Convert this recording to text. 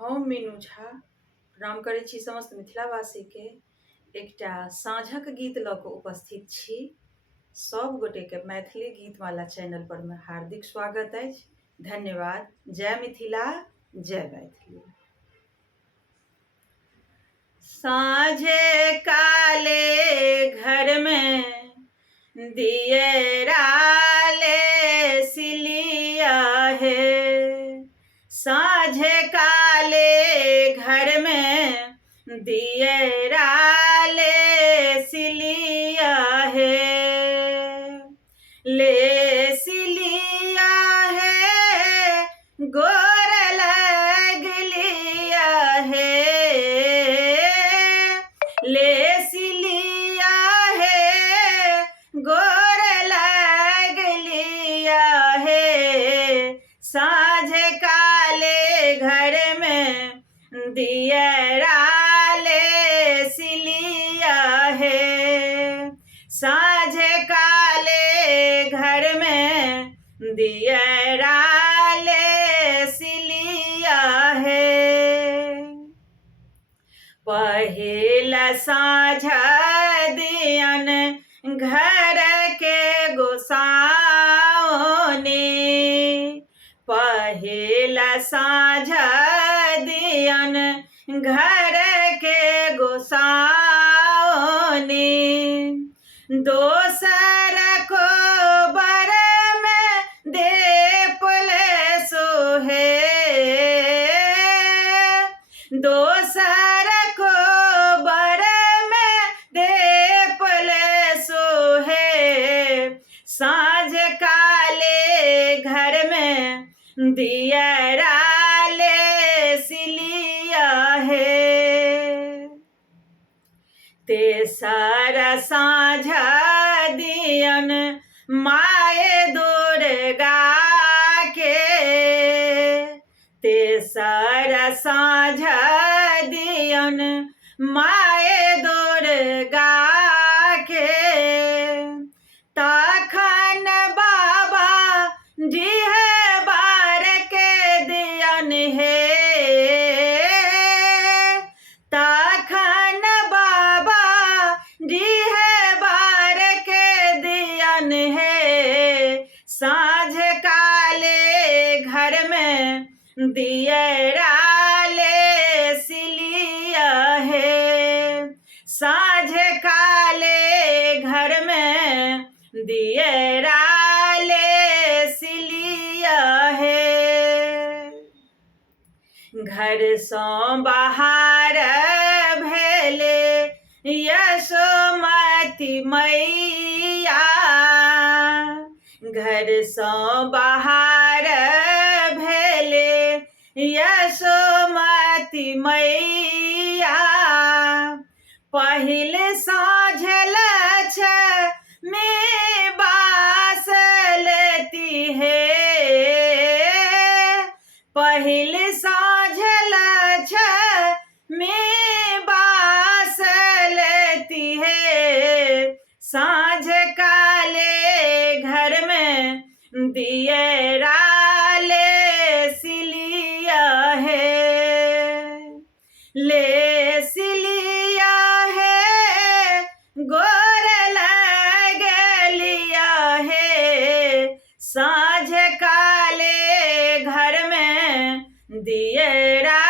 हम मीनू झा प्रणाम करै छी समस्त मिथिलावासीके। एकटा साँझक गीत लऽ कऽ उपस्थित छी। सब गोटेके मैथिली गीतमाला चैनल पर में हार्दिक स्वागत अछि। धन्यवाद। जय मिथिला, जय मैथिली। साँझे काले घर में दियरा ले सिलिया है, साँझे काले घर में दियरा ले सिलिया है, ले सिलिया है गोर लग लिया है, ले सिलिया है गोर लग लिया है, साँझ काले घर में दियरा ले सिलिया है, साँझ काले घर में दियरा ले सिलिया है। पहिल साँझ दियन घर के गोसाओने, पहिल साँझ दियन घर के गोसाओने, दोसर को बर में दे पुले सोहे, दोसर को बर में दे पुले सोहे, साँझ काले घर में दियरा ले सिलिया है। तेसर साँझ दियन माए दुर्गा के, तेसर साँझ दियन माए दुर्गा के, तखन बाबा जी है बार के दियन है, तखन बाबा जी है बार के दियन है, साँझ काले घर में दियरा ले सिलिया है, साँझ काले घर में दियरा ले सिलिया है। घर सो बाहर भेले यशोमती मैया, घर सो बाहर भेले यशोमती मैया, पहिल साँझ लक्ष्मी बास लेती है, पहिल साँझ लक्ष्मी बास लेती है, साँझ काले घर में दियरा ले सिलिया है, ले सिलिया है गोर लग लिया है, साँझ काले घर में दियरा